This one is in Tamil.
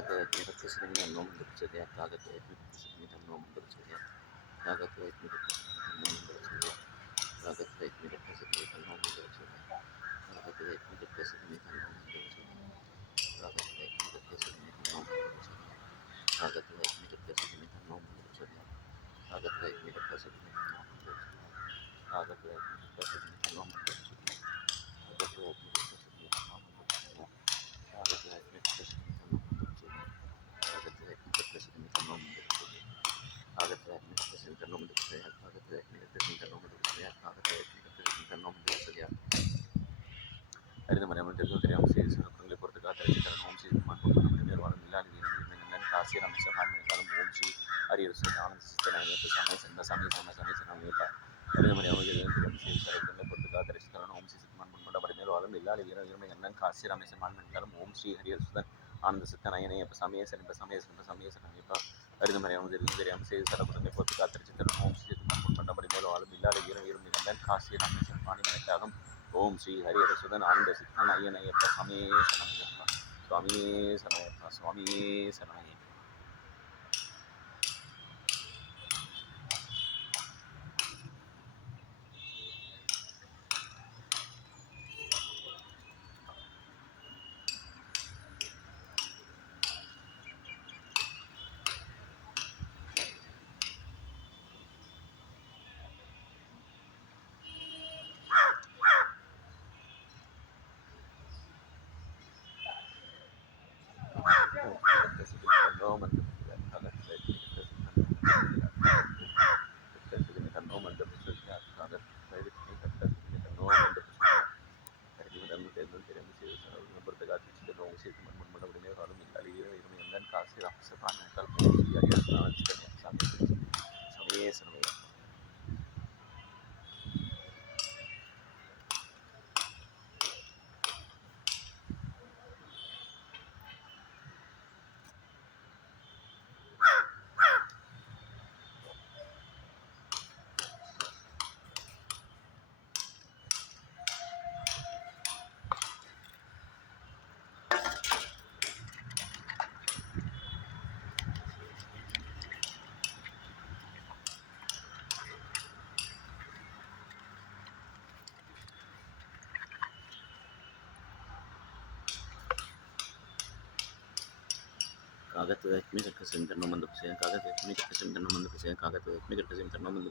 Kagat me representing the normal Chile, Kagat representing the normal Chile, Kagat representing the Chile, Kagat representing the normal Chile, Kagat representing the normal Chile, Kagat representing the normal Chile, Kagat representing the normal Chile, Kagat representing the normal Chile, Kagat representing the normal Chile, Kagat representing the normal Chile, Kagat representing the normal Chile, Kagat representing the normal Chile, Kagat representing the normal Chile, Kagat representing the normal Chile, Kagat representing the normal Chile. அறிந்த மரியாமல் தெரிந்து தெரியாமல் செய்து சிறப்புகளை பொறுத்து காத்திருக்கிறார் ஓம் ஸ்ரீ மண்பொருள் வாழும் இல்லாத வீரன் காசி ரமேசன் ஓம் ஸ்ரீ ஹரியர் ஆனந்த சித்தனாக சமய சென்ற சமய அறிந்த மரியாமல் தெரிந்து தெரியாமல் செய்து சிறப்புகளை பொறுத்து காத்திருக்கிறார் ஓம் ஸ்ரீ சித்தமான் முன்பட பரிமேல் வாழும் இல்லாத வீரன் காசி ரமேசன் ஓம் ஸ்ரீ ஹரியர் சுதன் ஆனந்த சித்தனாயனை சமய சென்ற சமய அறிந்த மரியாமல் தெரிந்து தெரியாமல் செய்து சிறப்புகளை பொறுத்து காத்திருக்கிறார் ஓம் ஸ்ரீ சித்தமான் முன்பட பரிமேல் வாழும் இல்லாத வீரன் காசி ரமேசன் பாணிமனைக்காகும் ஓம் ஸ்ரீ ஹரிஹரசுதன் ஆனந்த சித்தன் ஐயனையப்ப சுவாமியே சரணமையப்பா சுவாமியே சரணமையப்பா சுவாமியே சரணமையப்பா. Kagat me represent the normal Kagat me represent the normal Kagat me represent the normal